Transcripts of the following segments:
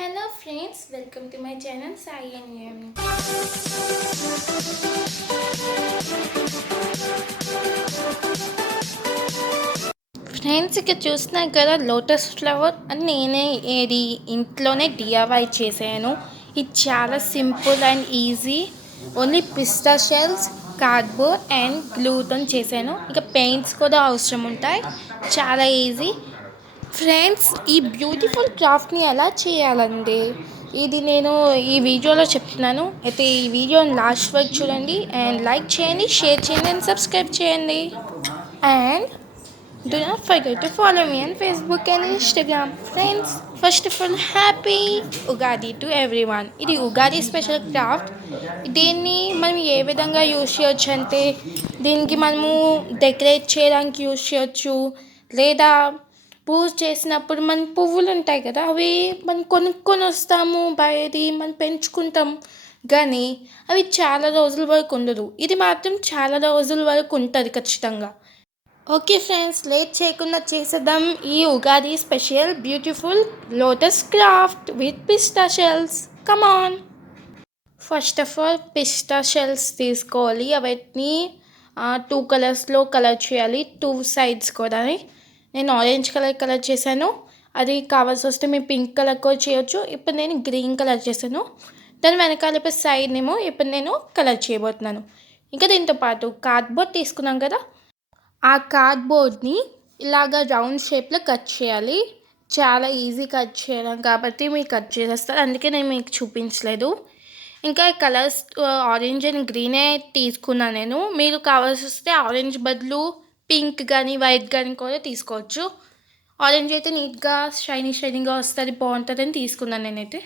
Hello friends, welcome to my channel Sai and M.Yamini. Friends ఇక్కడ చూస్తున్నారు కదా lotus flower అని నేనే ఇది ఇంట్లోనే డిఐవై చేశాను. ఇది చాలా సింపుల్ అండ్ ఈజీ. ఓన్లీ పిస్తా షెల్స్, కార్డ్బోర్డ్ అండ్ గ్లూతో చేశాను. ఇక పెయింట్స్ కూడా అవసరం ఉంటాయి. చాలా ఈజీ. ఫ్రెండ్స్, ఈ బ్యూటిఫుల్ క్రాఫ్ట్ని ఎలా చేయాలండి ఇది నేను ఈ వీడియోలో చెప్తున్నాను. అయితే ఈ వీడియోని లాస్ట్ వరకు చూడండి అండ్ లైక్ చేయండి, షేర్ చేయండి అండ్ సబ్స్క్రైబ్ చేయండి. And do not forget to follow me on Facebook and Instagram. Friends, first of all, happy Ugadi to everyone. ఇది ఉగాది స్పెషల్ క్రాఫ్ట్. దీన్ని మనం ఏ విధంగా యూజ్ చేయొచ్చు అంటే దీనికి మనము డెకరేట్ చేయడానికి యూజ్ చేయొచ్చు, లేదా పూజ చేసినప్పుడు మన పువ్వులు ఉంటాయి కదా అవి మనం కొనుక్కొని వస్తాము, బయది మనం పెంచుకుంటాం, కానీ అవి చాలా రోజుల వరకు ఉండదు. ఇది మాత్రం చాలా రోజుల వరకు ఉంటుంది ఖచ్చితంగా. ఓకే ఫ్రెండ్స్, లేట్ చేయకుండా చేసేద్దాం ఈ Ugadi special beautiful lotus craft with pista shells. Come on. First of all పిస్తా షెల్స్ తీసుకోవాలి. అవన్నీ 2 కలర్స్లో కలర్ చేయాలి, 2 సైడ్స్ కూడా. నేను ఆరెంజ్ కలర్ చేశాను. అది కావాల్సి వస్తే మేము పింక్ కలర్ కూడా చేయొచ్చు. ఇప్పుడు నేను గ్రీన్ కలర్ చేశాను. దాని వెనకాల ఇప్పుడు సైడ్నేమో ఇప్పుడు నేను కలర్ చేయబోతున్నాను. ఇంకా దీంతో పాటు కార్డ్బోర్డ్ తీసుకున్నాం కదా, ఆ కార్డ్బోర్డ్ని ఇలాగ రౌండ్ షేప్లో కట్ చేయాలి. చాలా ఈజీ కట్ చేయడం కాబట్టి మీరు కట్ చేసేస్తారు, అందుకే నేను మీకు చూపించలేదు. ఇంకా కలర్స్ ఆరెంజ్ అండ్ గ్రీనే తీసుకున్నాను నేను. మీరు కావాల్సి వస్తే ఆరెంజ్ బదులు పింక్ కానీ వైట్ కానీ కూడా తీసుకోవచ్చు. ఆరెంజ్ అయితే నీట్గా షైనీగా వస్తుంది, బాగుంటుందని తీసుకున్నాను నేనైతే.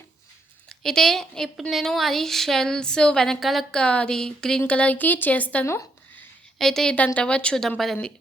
అయితే ఇప్పుడు నేను అది షెల్స్ వెనకాల అది గ్రీన్ కలర్కి చేస్తాను. అయితే దాని తర్వాత చూద్దాం పదండి.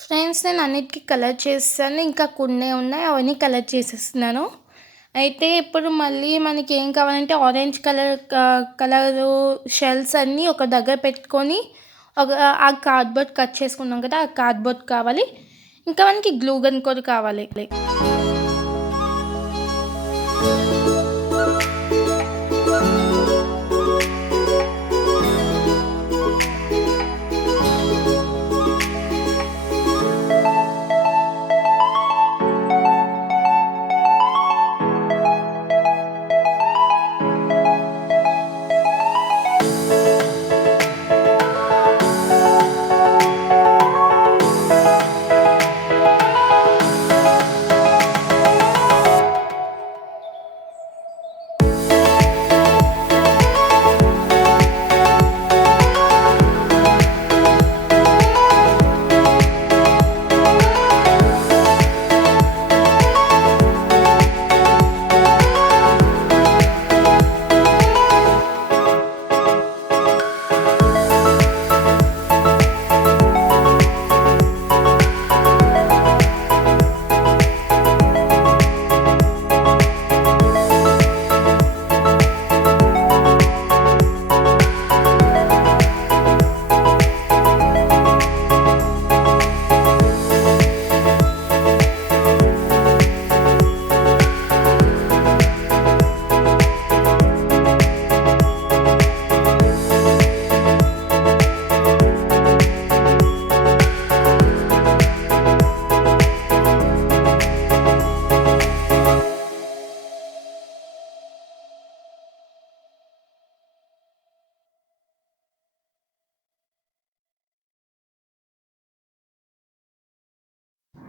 ఫ్రెండ్స్, నేను అన్నిటికీ కలర్ చేస్తాను. ఇంకా కొన్ని ఉన్నాయి, అవన్నీ కలర్ చేసేస్తున్నాను. అయితే ఇప్పుడు మళ్ళీ మనకి ఏం కావాలంటే ఆరెంజ్ కలరు షెల్స్ అన్నీ ఒక దగ్గర పెట్టుకొని ఆ కార్డ్బోర్డ్ కట్ చేసుకున్నాం కదా, ఆ కార్డ్బోర్డ్ కావాలి. ఇంకా మనకి గ్లూ గన్ కూడా కావాలి.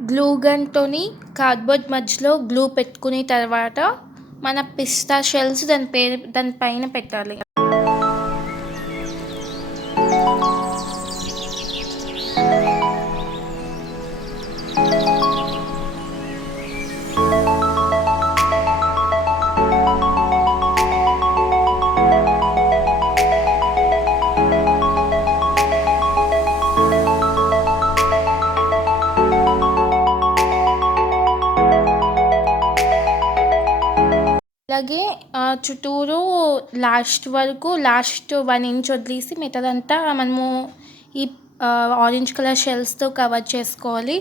గ్లూ గన్‌తోని కార్డ్‌బోర్డ్ మధ్యలో గ్లూ పెట్టుకుని తర్వాత మన పిస్తా షెల్స్ దాని పైన పెట్టాలి. అలాగే చుట్టూరు లాస్ట్ 1 ఇంచ్ వదిలేసి మిగతాదంతా మనము ఈ ఆరెంజ్ కలర్ షెల్స్‌తో కవర్ చేసుకోవాలి.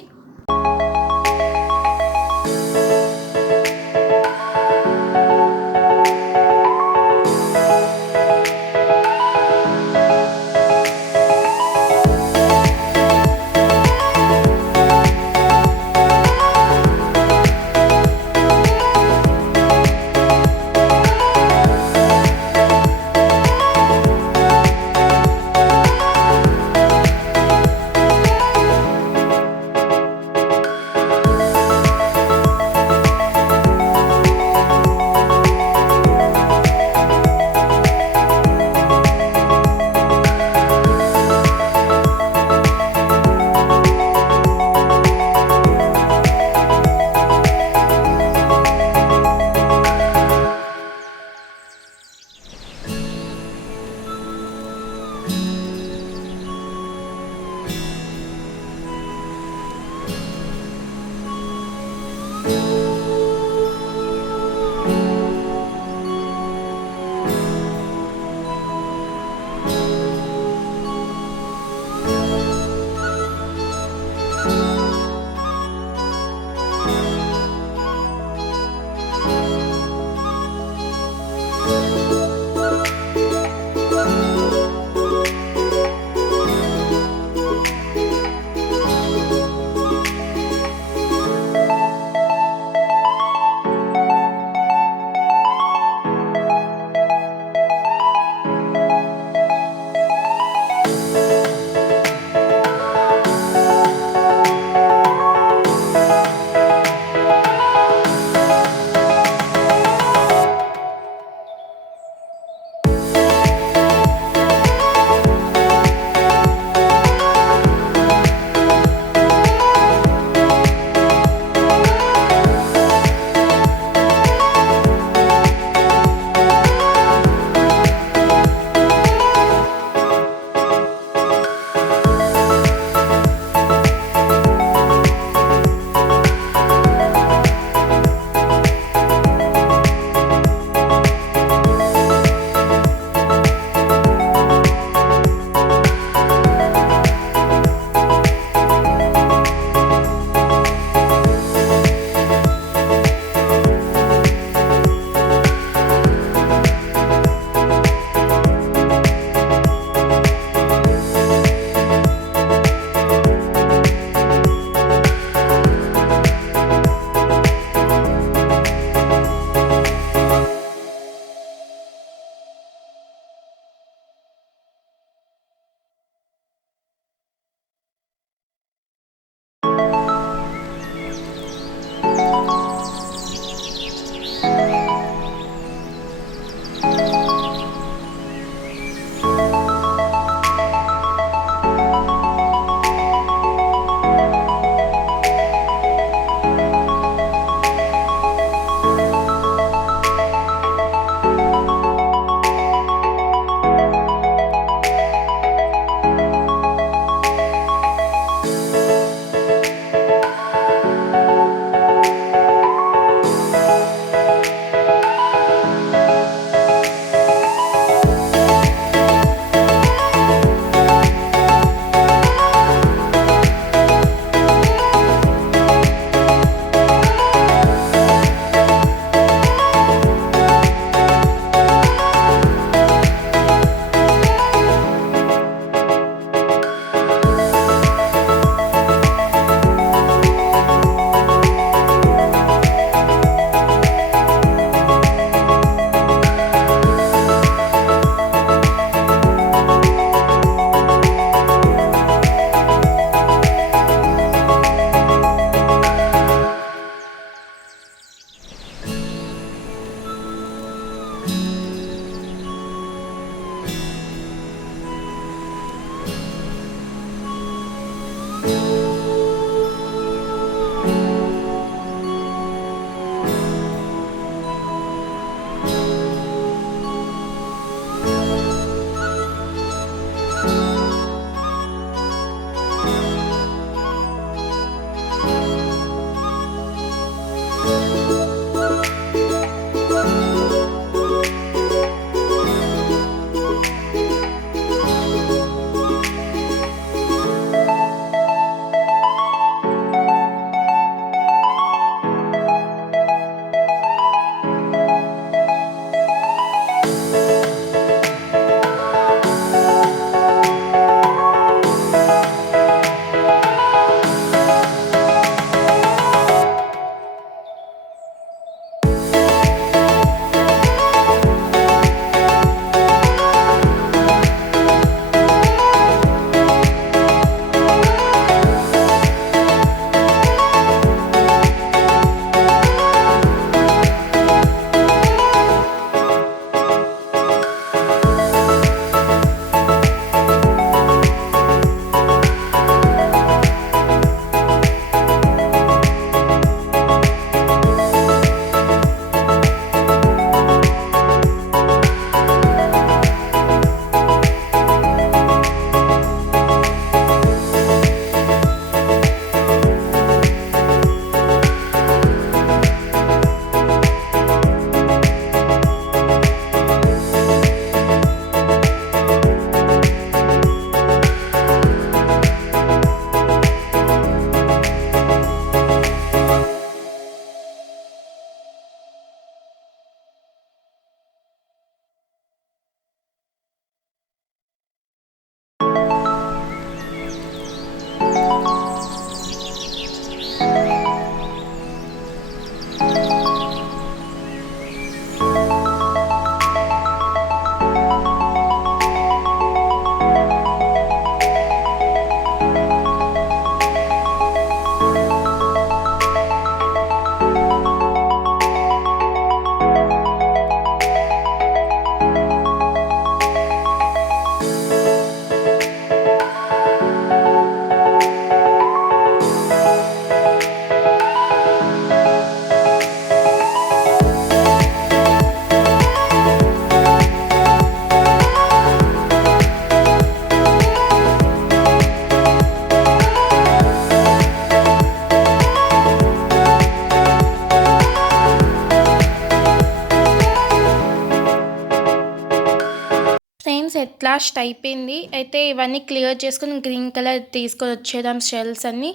ఎట్ లాస్ట్ అయిపోయింది. అయితే ఇవన్నీ క్లియర్ చేసుకొని గ్రీన్ కలర్ తీసుకొని వచ్చేద్దాం షెల్స్ అన్నీ.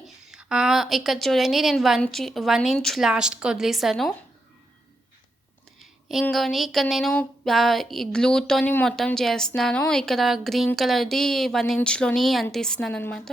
ఇక్కడ చూడండి నేను 1 ఇంచ్ లాస్ట్‌కి వదిలేసాను. ఇంగోని ఇక్కడ నేను ఈ గ్లూతోని మొత్తం చేస్తున్నాను. ఇక్కడ గ్రీన్ కలర్‌ది 1 ఇంచ్‌లోని అంటిస్తున్నాననమాట.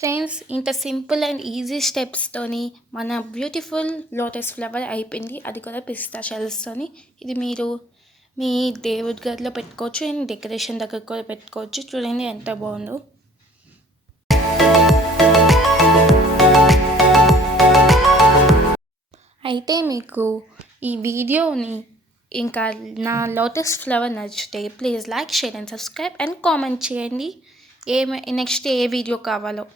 ఫ్రెండ్స్, ఇంత సింపుల్ అండ్ ఈజీ స్టెప్స్తోని మన బ్యూటిఫుల్ లోటస్ ఫ్లవర్ అయిపోయింది. అది కూడా పిస్తా షెల్స్తోని. ఇది మీరు మీ దేవుడి గదిలో పెట్టుకోవచ్చు అండ్ డెకరేషన్ దగ్గర కూడా పెట్టుకోవచ్చు. చూడండి ఎంత బాగుందో. అయితే మీకు ఈ వీడియోని ఇంకా నా లోటస్ ఫ్లవర్ నచ్చితే please like, share and subscribe and comment చేయండి నెక్స్ట్ ఏ వీడియో కావాలో.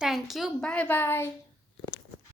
Thank you. Bye bye.